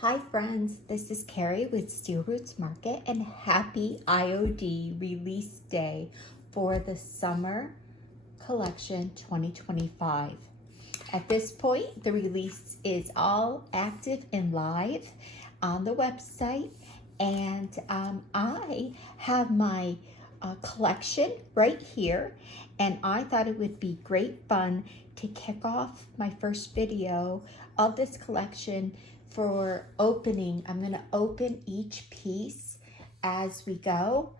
Hi friends, this is Carrie with Steel Roots Market and happy IOD release day for the Summer Collection 2025. At this point, the release is all active and live on the website, and I have my collection right here, and I thought it would be great fun to kick off my first video of this collection for opening. I'm going to open each piece as we go,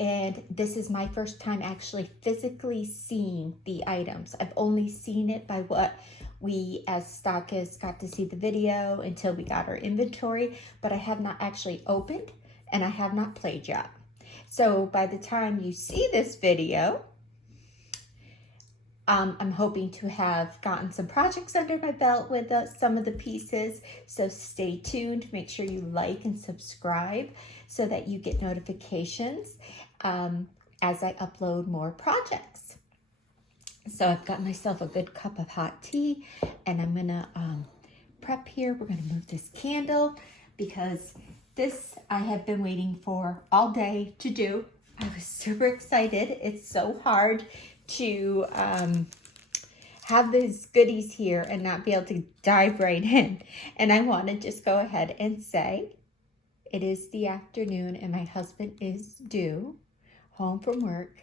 and this is my first time actually physically seeing the items. I've only seen it by what we as stockists got to see the video until we got our inventory, but I have not actually opened and I have not played yet. So by the time you see this video, I'm hoping to have gotten some projects under my belt with some of the pieces. So stay tuned, make sure you like and subscribe so that you get notifications as I upload more projects. So I've got myself a good cup of hot tea, and I'm gonna prep here. We're gonna move this candle because this I have been waiting for all day to do. I was super excited. It's so hard to have these goodies here and not be able to dive right in. And I want to just go ahead and say it is the afternoon and my husband is due home from work.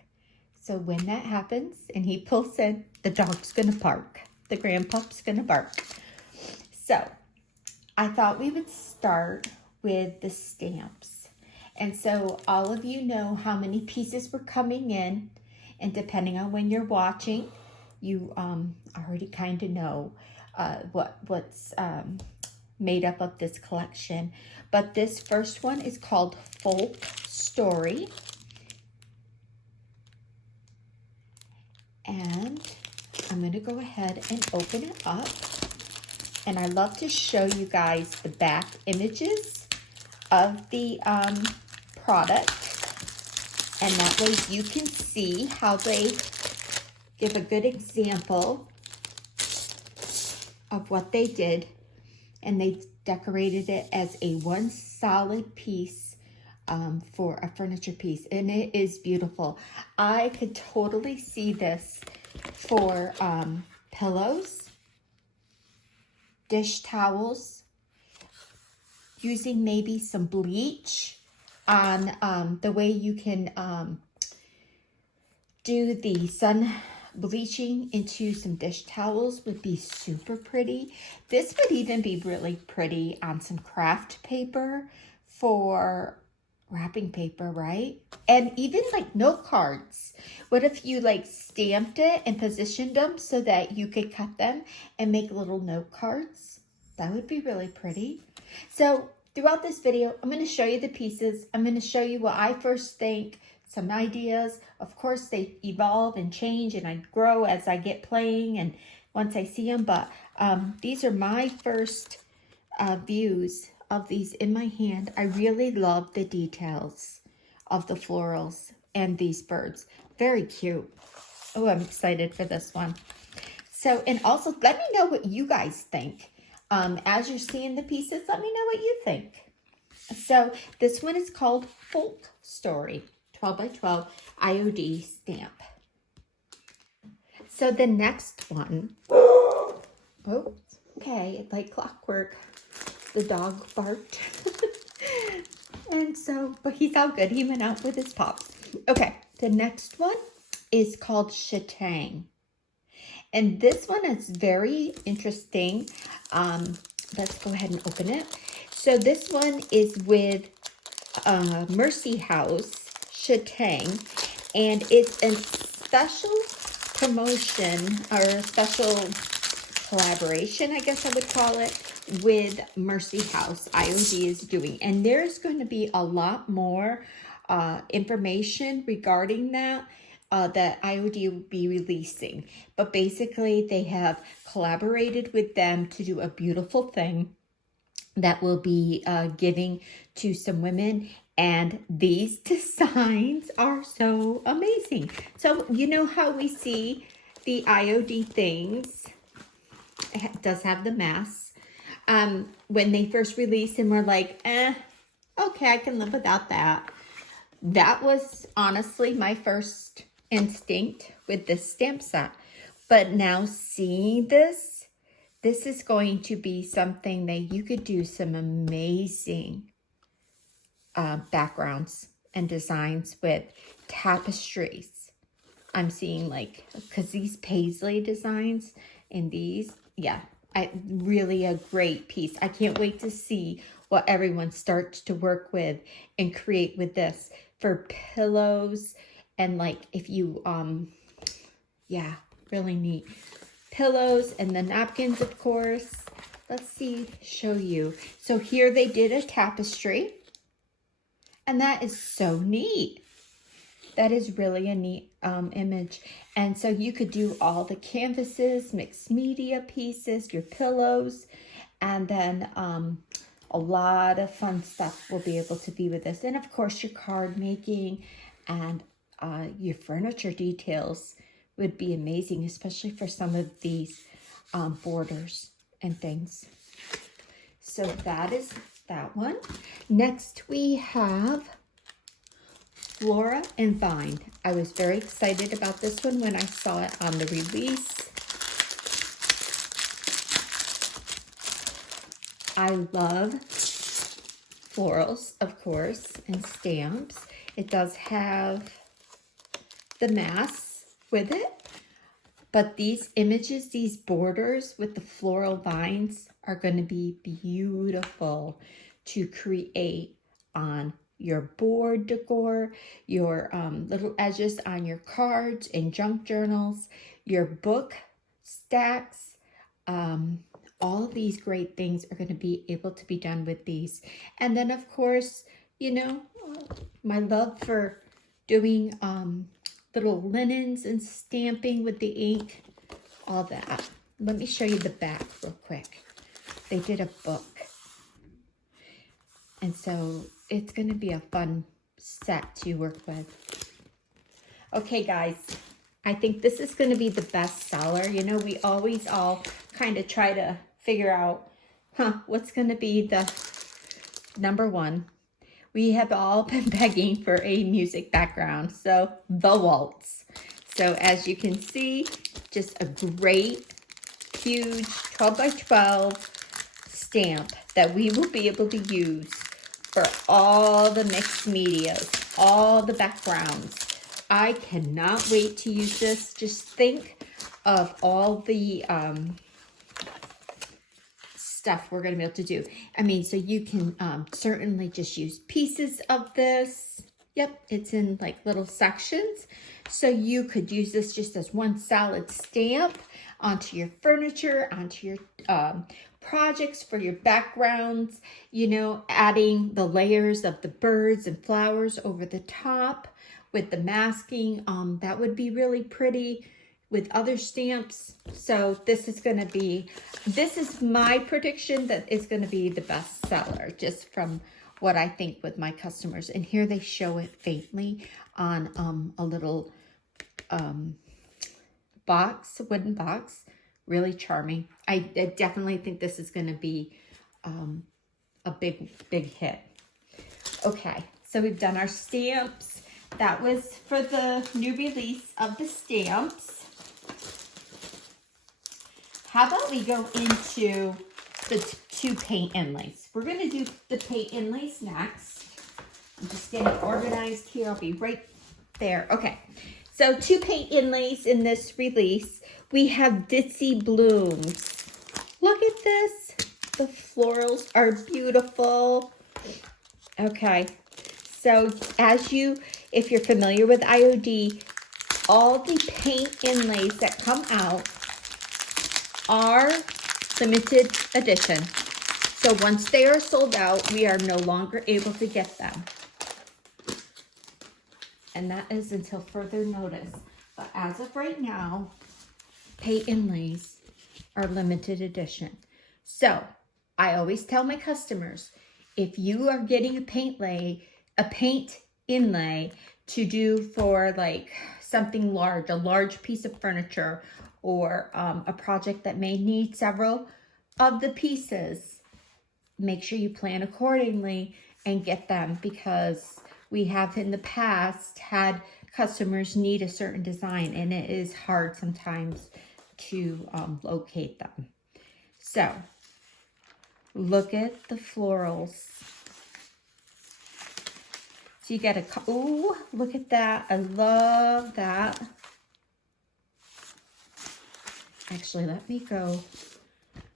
So when that happens and he pulls in, the dog's gonna bark. The grandpup's gonna bark. So I thought we would start with the stamps. And so all of you know how many pieces were coming in. And depending on when you're watching, you already kind of know what's made up of this collection. But this first one is called Folk Story. And I'm going to go ahead and open it up. And I love to show you guys the back images of the product. And that way you can see how they give a good example of what they did. And they decorated it as a one solid piece for a furniture piece. And it is beautiful. I could totally see this for pillows, dish towels, using maybe some bleach on the way you can do the sun bleaching into some dish towels would be super pretty. This would even be really pretty on some craft paper for wrapping paper, right? And even like note cards. What if you like stamped it and positioned them so that you could cut them and make little note cards? That would be really pretty. So throughout this video, I'm going to show you the pieces. I'm going to show you what I first think, some ideas. Of course, they evolve and change, and I grow as I get playing and once I see them. But these are my first views of these in my hand. I really love the details of the florals and these birds. Very cute. Oh, I'm excited for this one. So, and also let me know what you guys think. As you're seeing the pieces, let me know what you think. So this one is called Folk Story, 12 by 12 IOD stamp. So the next one, oh, okay, like clockwork, the dog barked. And so, but he's all good. He went out with his pops. Okay, the next one is called Shatang. And this one is very interesting. Let's go ahead and open it. So this one is with Mercy House Shatang, and it's a special promotion or a special collaboration, I guess I would call it, with Mercy House. IOD is doing, and there's going to be a lot more information regarding that. That IOD will be releasing. But basically, they have collaborated with them to do a beautiful thing that will be giving to some women. And these designs are so amazing. So, you know how we see the IOD things? It does have the mask. when they first released and we're like, okay, I can live without that. That was honestly my first instinct with this stamp set. But now seeing this is going to be something that you could do some amazing backgrounds and designs with tapestries. I'm seeing like, because these paisley designs and these, yeah, really a great piece. I can't wait to see what everyone starts to work with and create with this for pillows. And like if you, yeah, really neat. Pillows and the napkins, of course. Let's see, show you. So here they did a tapestry. And that is so neat. That is really a neat image. And so you could do all the canvases, mixed media pieces, your pillows, and then a lot of fun stuff will be able to be with this. And of course your card making and your furniture details would be amazing, especially for some of these borders and things. So that is that one. Next we have Flora and Vine. I was very excited about this one when I saw it on the release. I love florals, of course, and stamps. It does have the mass with it, but these images, these borders with the floral vines are going to be beautiful to create on your board decor, your little edges on your cards and junk journals, your book stacks. All of these great things are going to be able to be done with these. And then of course, you know, my love for doing little linens and stamping with the ink, all that. Let me show you the back real quick. They did a book. And so it's going to be a fun set to work with. Okay, guys, I think this is going to be the best seller. You know, we always all kind of try to figure out, what's going to be the number one. We have all been begging for a music background, so the waltz. So as you can see, just a great, huge 12 by 12 stamp that we will be able to use for all the mixed medias, all the backgrounds. I cannot wait to use this. Just think of all the stuff we're going to be able to do. I mean, so you can certainly just use pieces of this. Yep, it's in like little sections. So you could use this just as one solid stamp onto your furniture, onto your projects for your backgrounds, you know, adding the layers of the birds and flowers over the top with the masking. That would be really pretty with other stamps. So this is going to be, this is my prediction that it's going to be the best seller just from what I think with my customers. And here they show it faintly on a little box, wooden box. Really charming. I definitely think this is going to be a big hit. Okay, so we've done our stamps. That was for the new release of the stamps. How about we go into the two paint inlays? We're going to do the paint inlays next. I'm just getting organized here. I'll be right there. Okay, so two paint inlays in this release. We have Ditzy Blooms. Look at this. The florals are beautiful. Okay, so if you're familiar with IOD, all the paint inlays that come out are limited edition. So once they are sold out, we are no longer able to get them. And that is until further notice. But as of right now, paint inlays are limited edition. So I always tell my customers, if you are getting a paint inlay to do for like something large, a large piece of furniture or a project that may need several, of the pieces, make sure you plan accordingly and get them, because we have in the past had customers need a certain design and it is hard sometimes to locate them. So look at the florals. So you get a, oh, look at that. I love that. Actually, let me go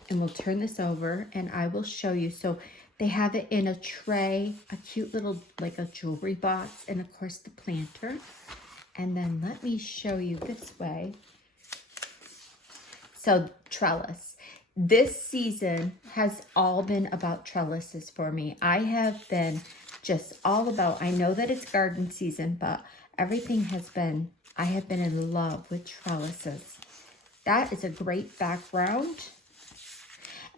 and we'll turn this over and I will show you. So they have it in a tray, a cute little, like a jewelry box, and of course the planter. And then let me show you this way. So trellis. This season has all been about trellises for me. I have been just all about, I know that it's garden season, but everything has been, I have been in love with trellises. That is a great background.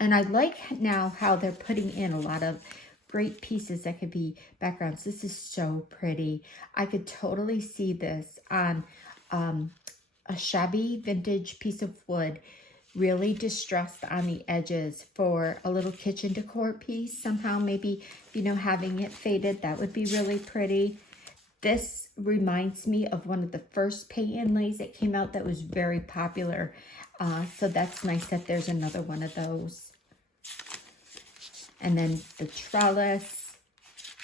And I like now how they're putting in a lot of great pieces that could be backgrounds. This is so pretty. I could totally see this on a shabby vintage piece of wood, really distressed on the edges for a little kitchen decor piece. Somehow maybe, you know, having it faded, that would be really pretty. This reminds me of one of the first paint inlays that came out that was very popular. So that's nice that there's another one of those. And then the trellis.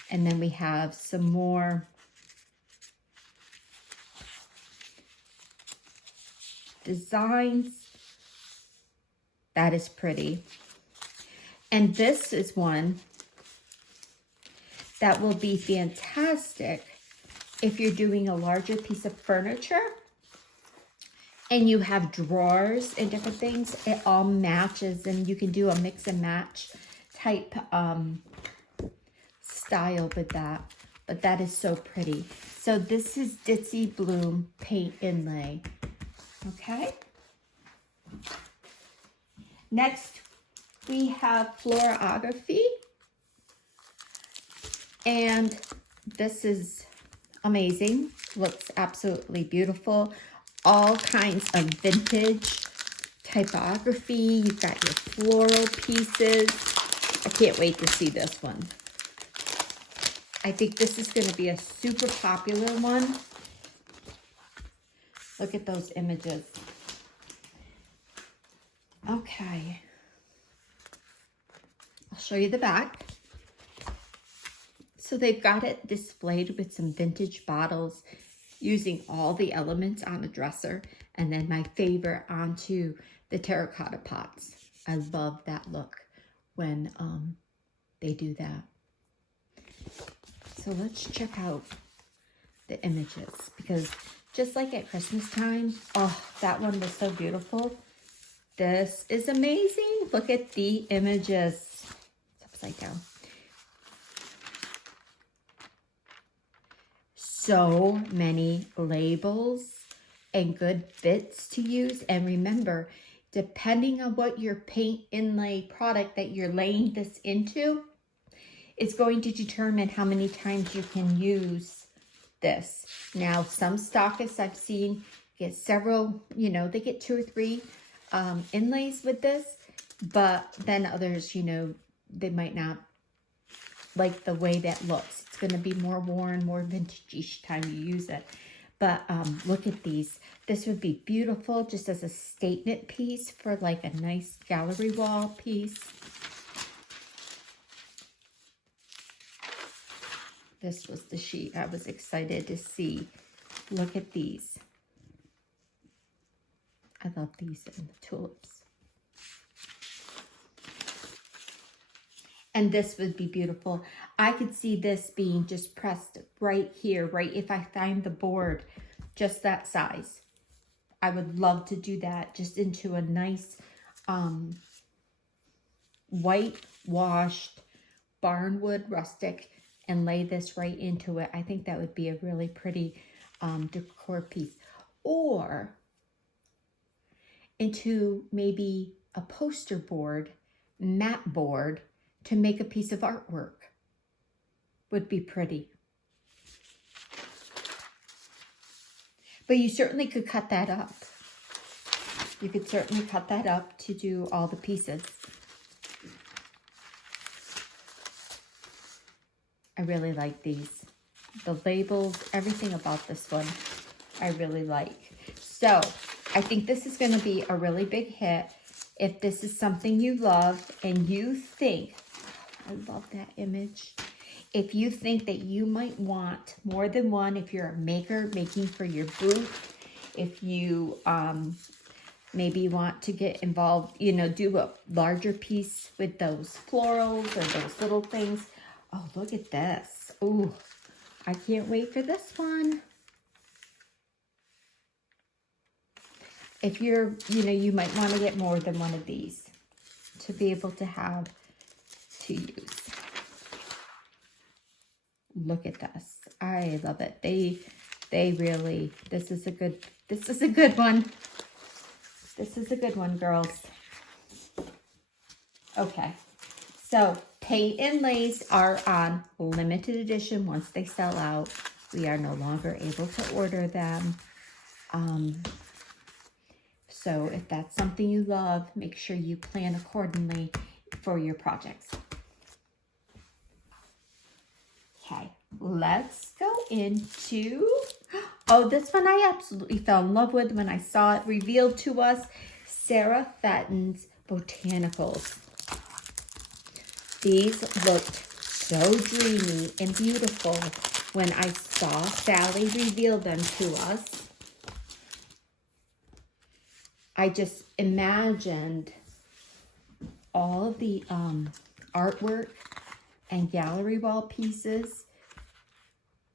And then we have some more designs. That is pretty. And this is one that will be fantastic if you're doing a larger piece of furniture and you have drawers and different things. It all matches and you can do a mix and match type style with that. But that is so pretty. So this is Ditzy Bloom paint inlay. Okay. Next, we have florography. And this is amazing. Looks absolutely beautiful. All kinds of vintage typography. You've got your floral pieces. I can't wait to see this one. I think this is going to be a super popular one. Look at those images. Okay. I'll show you the back. So they've got it displayed with some vintage bottles using all the elements on a dresser. And then my favorite onto the terracotta pots. I love that look when they do that. So let's check out the images, because just like at Christmas time, oh, that one was so beautiful. This is amazing. Look at the images. It's upside down. So many labels and good bits to use. And remember, depending on what your paint inlay product that you're laying this into, it's going to determine how many times you can use this. Now, some stockists I've seen get several, you know, they get 2 or 3 inlays with this, but then others, you know, they might not like the way that looks. It's going to be more worn, more vintage each time you use it. But look at these. This would be beautiful just as a statement piece for like a nice gallery wall piece. This was the sheet I was excited to see. Look at these. I love these and the tulips. And this would be beautiful. I could see this being just pressed right here, right? If I find the board just that size, I would love to do that just into a nice white washed barnwood rustic and lay this right into it. I think that would be a really pretty decor piece. Or into maybe a poster board, mat board, to make a piece of artwork. Would be pretty. But you certainly could cut that up. You could certainly cut that up to do all the pieces. I really like these. The labels, everything about this one, I really like. So I think this is going to be a really big hit. If this is something you love and you think, I love that image. If you think that you might want more than one, if you're a maker making for your booth, if you maybe want to get involved, you know, do a larger piece with those florals or those little things. Oh, look at this. Oh, I can't wait for this one. If you're, you know, you might want to get more than one of these to be able to have to use. Look at this. I love it. They really, this is a good one. This is a good one, girls. Okay. So paint inlays are on limited edition. Once they sell out, we are no longer able to order them. So if that's something you love, make sure you plan accordingly for your projects. Okay, let's go into, oh, this one I absolutely fell in love with when I saw it revealed to us, Sarah Fenton's Botanicals. These looked so dreamy and beautiful when I saw Sally reveal them to us. I just imagined all of the artwork and gallery wall pieces,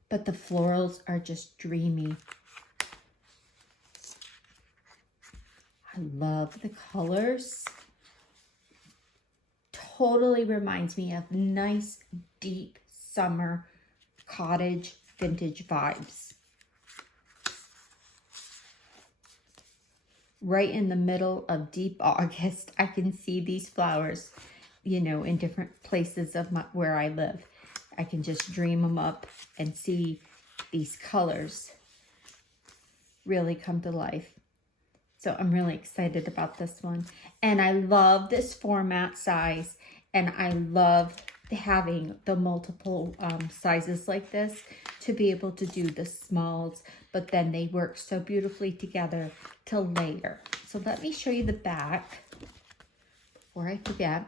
but the florals are just dreamy. I love the colors. Totally reminds me of nice, deep summer cottage vintage vibes. Right in the middle of deep August, I can see these flowers, you know, in different places of where I live. I can just dream them up and see these colors really come to life. So I'm really excited about this one. And I love this format size. And I love having the multiple sizes like this to be able to do the smalls. But then they work so beautifully together to layer. So let me show you the back before I forget.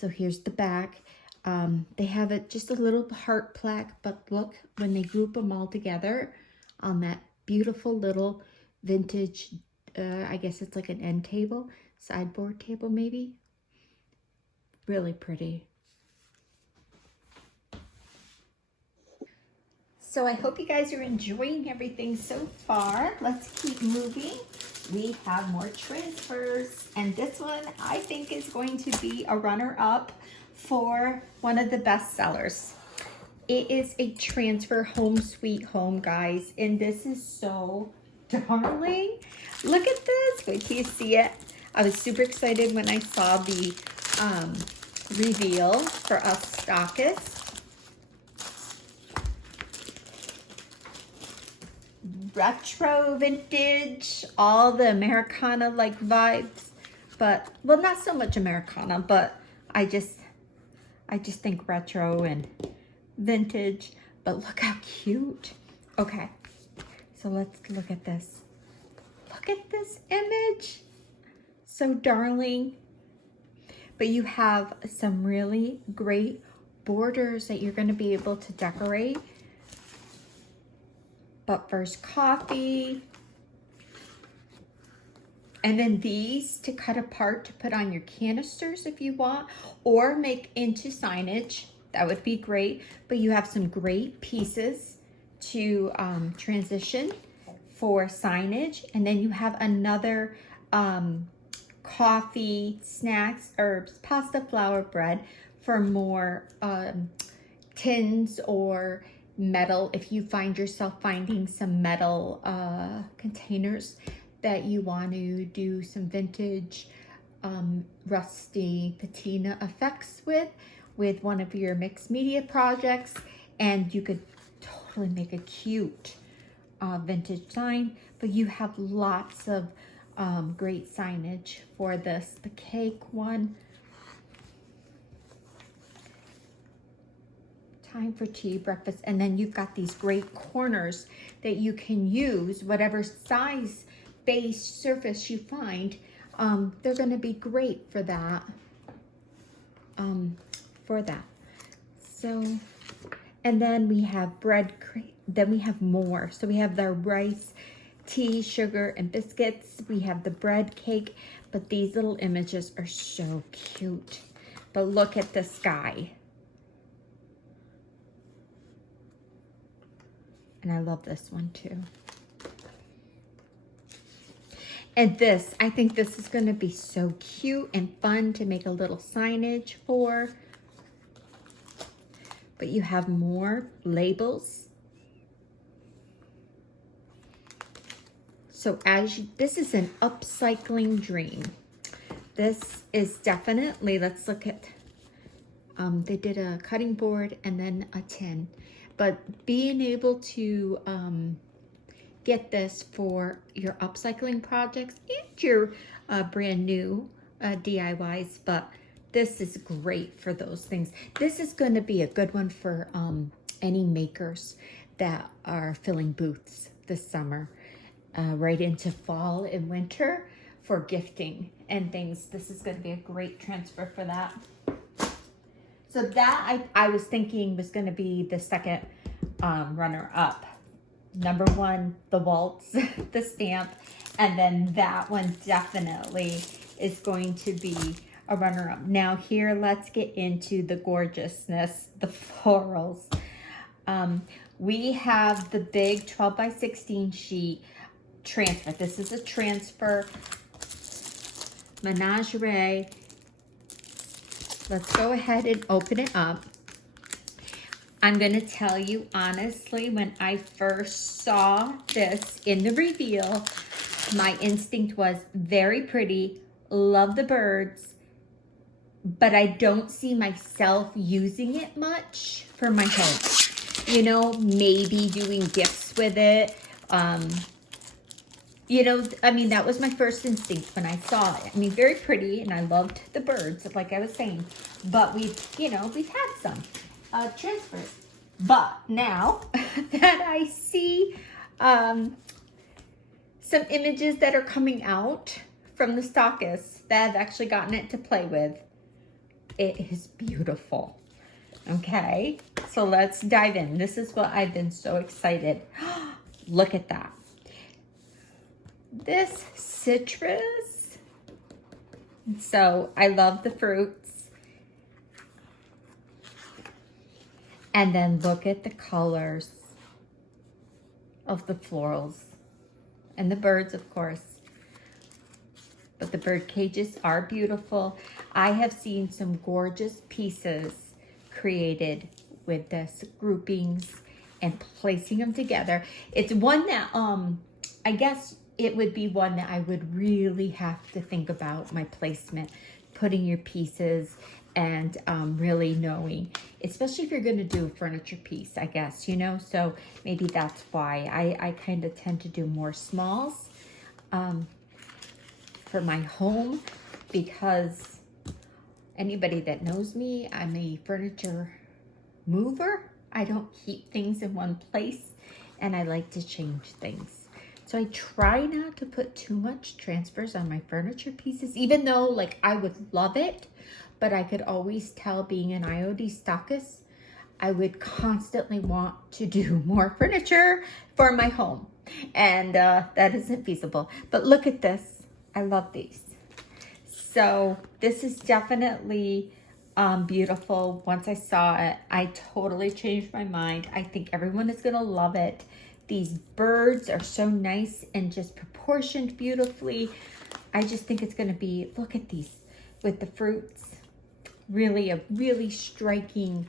So here's the back. They have just a little heart plaque, but look, when they group them all together on that beautiful little vintage, I guess it's like an end table, sideboard table maybe. Really pretty. So I hope you guys are enjoying everything so far. Let's keep moving. We have more transfers, and this one I think is going to be a runner-up for one of the best sellers. It is a transfer Home Sweet Home, guys, and this is so darling. Look at this. Wait till you see it. I was super excited when I saw the reveal for us stockists. Retro, vintage, all the Americana-like vibes, but, well, not so much Americana, but I just think retro and vintage, but look how cute. Okay, so let's look at this. Look at this image. So darling. But you have some really great borders that you're going to be able to decorate. But first, coffee. And then these to cut apart to put on your canisters if you want, or make into signage. That would be great. But you have some great pieces to transition for signage. And then you have another coffee, snacks, herbs, pasta, flour, bread for more tins or metal. If you find yourself finding some metal containers that you want to do some vintage rusty patina effects with one of your mixed media projects, and you could totally make a cute vintage sign. But you have lots of great signage for this. The cake one, time for tea, breakfast, and then you've got these great corners that you can use, whatever size base surface you find. They're going to be great for that. So, and then we have then we have more. So we have the rice, tea, sugar, and biscuits. We have the bread cake, but these little images are so cute. But look at the sky. And I love this one too. And this, I think this is going to be so cute and fun to make a little signage for. But you have more labels. So this is an upcycling dream. This is definitely, let's look at, they did a cutting board and then a tin. But being able to get this for your upcycling projects and your brand new DIYs, but this is great for those things. This is going to be a good one for any makers that are filling booths this summer, right into fall and winter for gifting and things. This is going to be a great transfer for that. So that I was thinking was going to be the second runner up. Number one, the waltz, the stamp, and then that one definitely is going to be a runner up. Now here, let's get into the gorgeousness, the florals. We have the big 12 by 16 sheet transfer. This is a transfer menagerie. Let's go ahead and open it up. I'm going to tell you honestly, when I first saw this in the reveal, my instinct was very pretty, love the birds, but I don't see myself using it much for my home. You know, maybe doing gifts with it. You know, I mean, that was my first instinct when I saw it. I mean, very pretty, and I loved the birds, like I was saying. But we've had some transfers. But now that I see some images that are coming out from the stockists that have actually gotten it to play with, it is beautiful. Okay, so let's dive in. This is what I've been so excited. Look at that. This citrus. So I love the fruits. And then look at the colors of the florals. And the birds, of course. But the bird cages are beautiful. I have seen some gorgeous pieces created with this groupings and placing them together. It's one that I guess it would be one that I would really have to think about my placement, putting your pieces and really knowing, especially if you're going to do a furniture piece, I guess, you know. So maybe that's why I kind of tend to do more smalls for my home, because anybody that knows me, I'm a furniture mover. I don't keep things in one place, and I like to change things. So I try not to put too much transfers on my furniture pieces, even though like I would love it, but I could always tell, being an IOD stockist, I would constantly want to do more furniture for my home, and that isn't feasible. But look at this. I love these. So this is definitely beautiful. Once I saw it, I totally changed my mind. I think everyone is gonna love it. These birds are so nice and just proportioned beautifully. I just think it's gonna be, look at these with the fruits. Really a really striking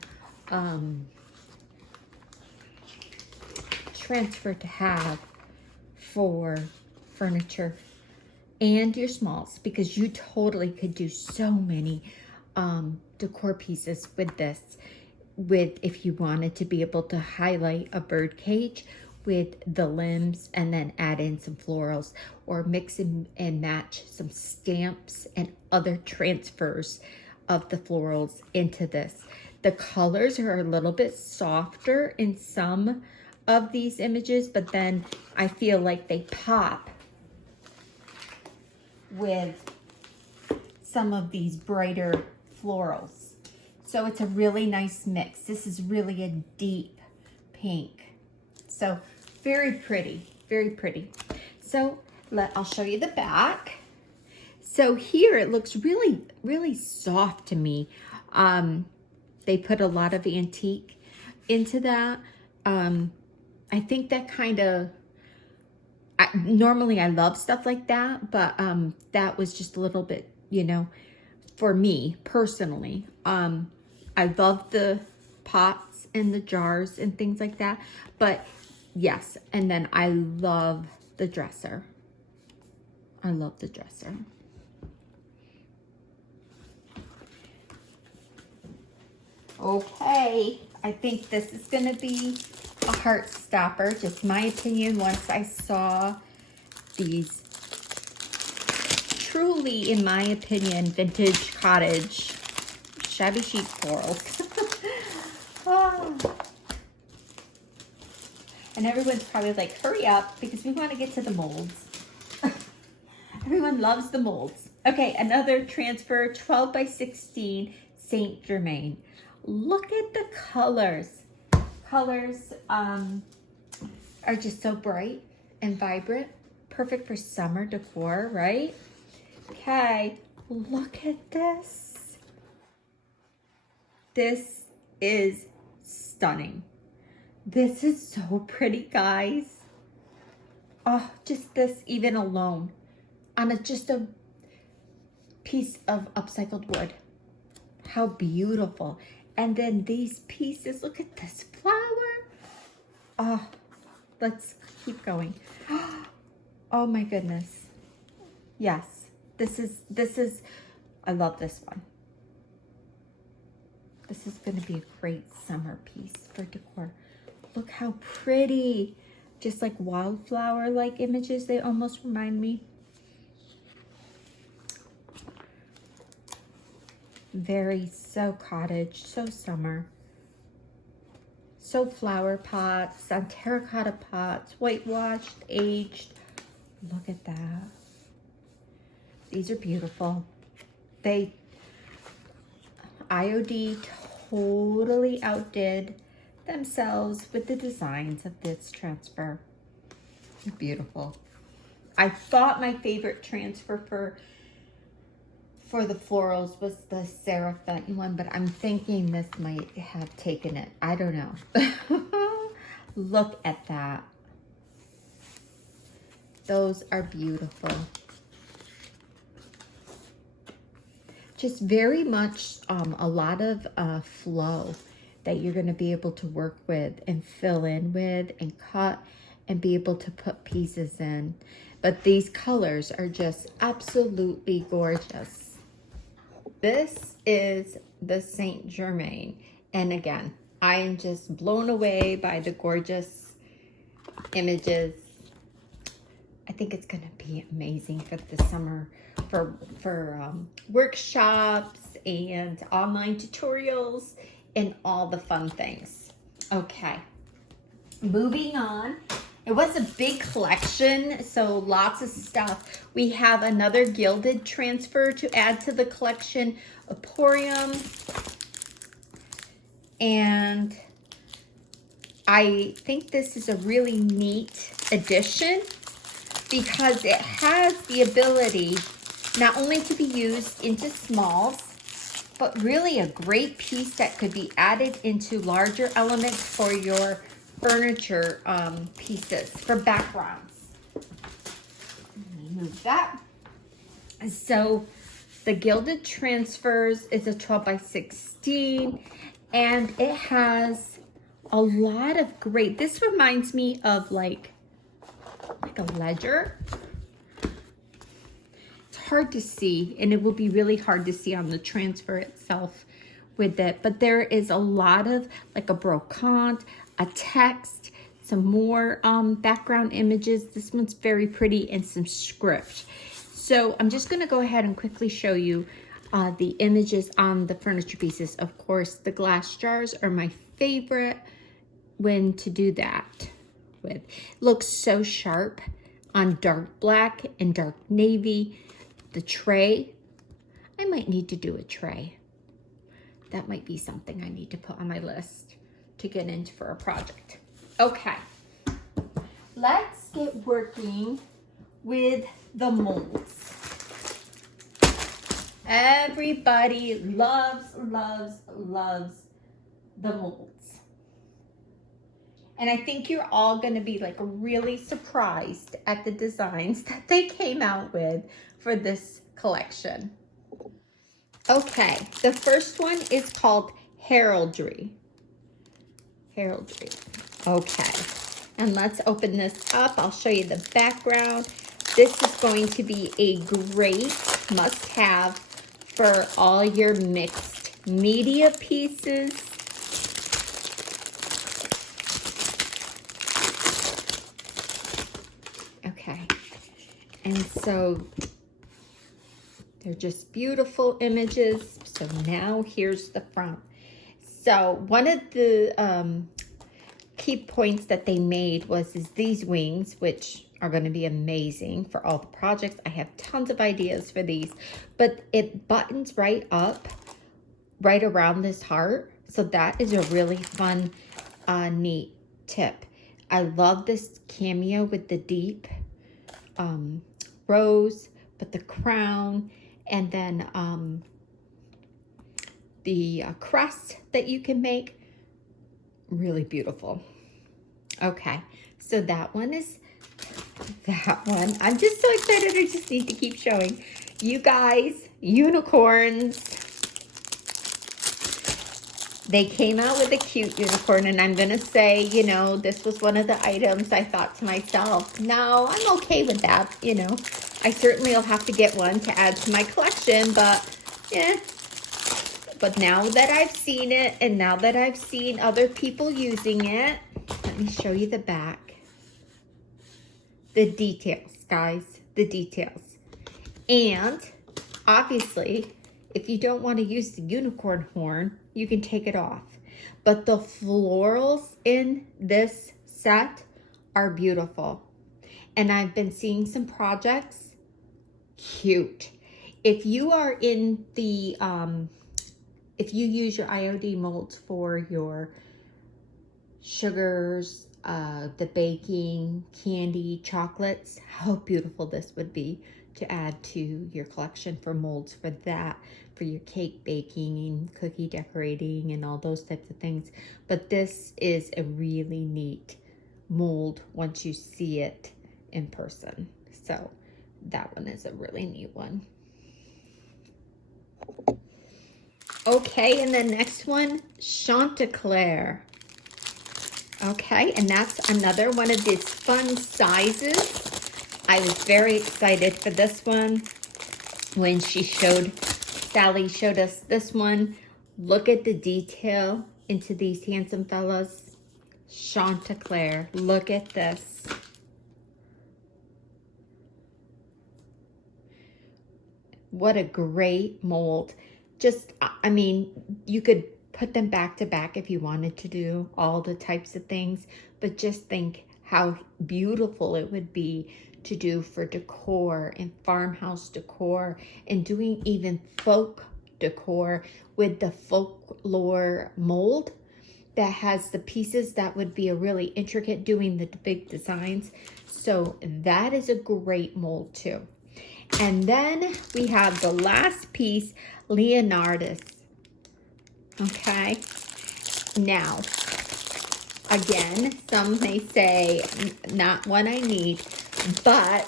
transfer to have for furniture and your smalls, because you totally could do so many decor pieces with this, if you wanted to be able to highlight a bird cage with the limbs and then add in some florals, or mix and match some stamps and other transfers of the florals into this. The colors are a little bit softer in some of these images, but then I feel like they pop with some of these brighter florals. So it's a really nice mix. This is really a deep pink. So very pretty, very pretty. So I'll show you the back. So here it looks really, really soft to me. They put a lot of antique into that. I think that kind of, normally I love stuff like that, but that was just a little bit, you know, for me personally. I love the pots and the jars and things like that, but yes, and then I love the dresser. I love the dresser. Okay, I think this is gonna be a heart stopper, just my opinion. Once I saw these truly, in my opinion, vintage cottage shabby chic florals. Oh. And everyone's probably like, hurry up, because we want to get to the molds. Everyone loves the molds. Okay, another transfer, 12 by 16 Saint Germain. Look at the colors. Colors are just so bright and vibrant. Perfect for summer decor, right? Okay, look at this. This is stunning. This is so pretty, guys. Oh, just this even alone on just a piece of upcycled wood. How beautiful. And then these pieces, look at this flower. Oh, let's keep going. Oh my goodness. Yes, this is, I love this one. This is gonna be a great summer piece for decor. Look how pretty. Just like wildflower-like images, they almost remind me. Very so cottage, so summer. So flower pots, on terracotta pots, whitewashed, aged. Look at that. These are beautiful. IOD totally outdid themselves with the designs of this transfer. Beautiful. I thought my favorite transfer for the florals was the Sarah Fenton one, but I'm thinking this might have taken it. I don't know. Look at that. Those are beautiful. Just very much a lot of flow that you're going to be able to work with and fill in with and cut and be able to put pieces in. But these colors are just absolutely gorgeous. This is the Saint Germain. And again, I am just blown away by the gorgeous images. I think it's going to be amazing for the summer, for workshops and online tutorials and all the fun things. Okay, moving on. It was a big collection, so lots of stuff. We have another gilded transfer to add to the collection, Emporium. And I think this is a really neat addition because it has the ability not only to be used into smalls, but really a great piece that could be added into larger elements for your furniture pieces, for backgrounds. Move that. So the gilded transfers is a 12 by 16, and it has a lot of great, this reminds me of like a ledger. It's hard to see, and it will be really hard to see on the transfer itself with it, but there is a lot of like a brocante, a text, some more background images. This one's very pretty, and some script. So I'm just going to go ahead and quickly show you the images on the furniture pieces. Of course, the glass jars are my favorite when to do that with. Looks so sharp on dark black and dark navy. The tray, I might need to do a tray. That might be something I need to put on my list to get into for a project. Okay, let's get working with the molds. Everybody loves the molds. And I think you're all gonna be like really surprised at the designs that they came out with for this collection. Okay, the first one is called Heraldry. Heraldry. Okay, and let's open this up. I'll show you the background. This is going to be a great must-have for all your mixed media pieces. Okay, and so they're just beautiful images. So now here's the front. So one of the key points that they made was these wings, which are going to be amazing for all the projects. I have tons of ideas for these, but it buttons right up, right around this heart. So that is a really fun, neat tip. I love this cameo with the deep rose, but the crown, and then the crest that you can make, really beautiful. Okay, so that one is that one. I'm just so excited. I just need to keep showing you guys. Unicorns. They came out with a cute unicorn, and I'm gonna say, you know, this was one of the items I thought to myself, no, I'm okay with that. You know, I certainly will have to get one to add to my collection, but yeah. But now that I've seen it, and now that I've seen other people using it, let me show you the back. The details, guys, the details. And obviously, if you don't want to use the unicorn horn, you can take it off. But the florals in this set are beautiful. And I've been seeing some projects, cute. If you are in the, if you use your IOD molds for your sugars, the baking, candy, chocolates, how beautiful this would be to add to your collection for molds for that, for your cake baking, cookie decorating, and all those types of things. But this is a really neat mold once you see it in person. So that one is a really neat one. Okay, and the next one, Chanticleer. Okay, and that's another one of these fun sizes. I was very excited for this one when Sally showed us this one. Look at the detail into these handsome fellas. Chanticleer, look at this. What a great mold. Just, I mean, you could put them back to back if you wanted to do all the types of things, but just think how beautiful it would be to do for decor and farmhouse decor, and doing even folk decor with the folklore mold that has the pieces that would be a really intricate, doing the big designs. So that is a great mold too. And then we have the last piece, Leonardus. Okay, now, again, some may say, not one I need, but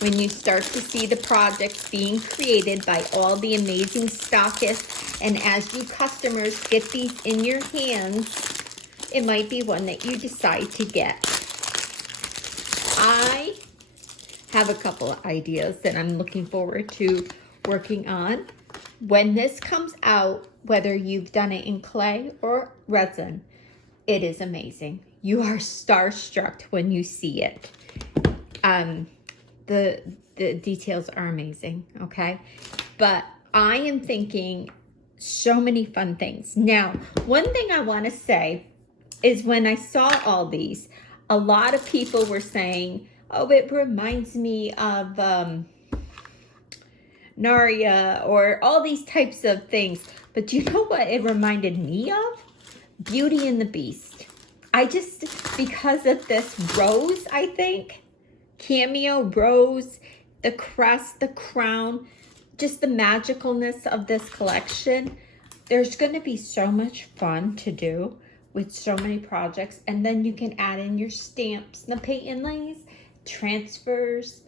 when you start to see the projects being created by all the amazing stockists, and as you customers get these in your hands, it might be one that you decide to get. I have a couple of ideas that I'm looking forward to working on. When this comes out, whether you've done it in clay or resin, it is amazing. You are starstruck when you see it. The details are amazing, okay? But I am thinking so many fun things. Now, one thing I want to say is when I saw all these, a lot of people were saying, oh, it reminds me of Narnia or all these types of things. But do you know what it reminded me of? Beauty and the Beast. I just, because of this rose, I think, cameo rose, the crest, the crown, just the magicalness of this collection. There's going to be so much fun to do with so many projects. And then you can add in your stamps, the paint inlays, transfers,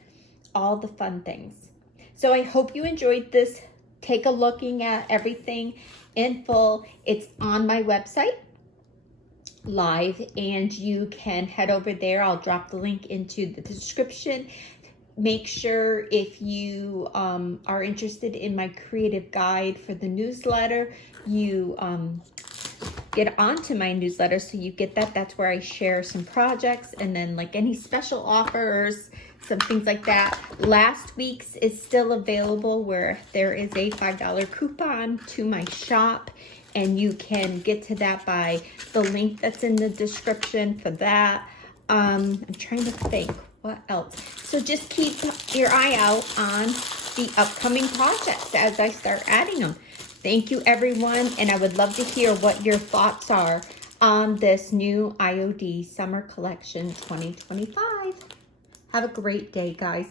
all the fun things. So I hope you enjoyed this. Take a looking at everything in full. It's on my website live, and you can head over there. I'll drop the link into the description. Make sure if you are interested in my creative guide for the newsletter, you get onto my newsletter so you get that. That's where I share some projects and then like any special offers, some things like that. Last week's is still available, where there is a $5 coupon to my shop, and you can get to that by the link that's in the description for that. I'm trying to think what else. So just keep your eye out on the upcoming projects as I start adding them. Thank you, everyone, and I would love to hear what your thoughts are on this new IOD Summer Collection 2025. Have a great day, guys.